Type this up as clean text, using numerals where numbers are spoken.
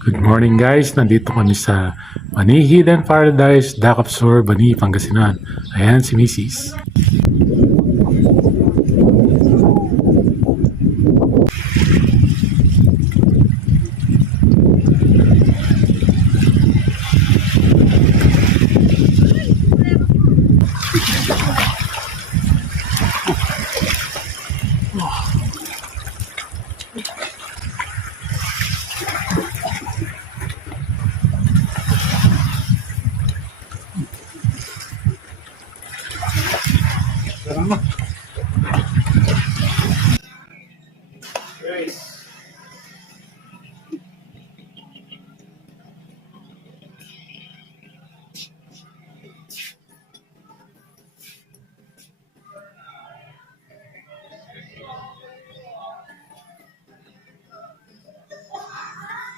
Good morning guys, nandito kami sa Bani Hidden Paradise, DacapSur, Bani, Pangasinan. Ayan si Mrs.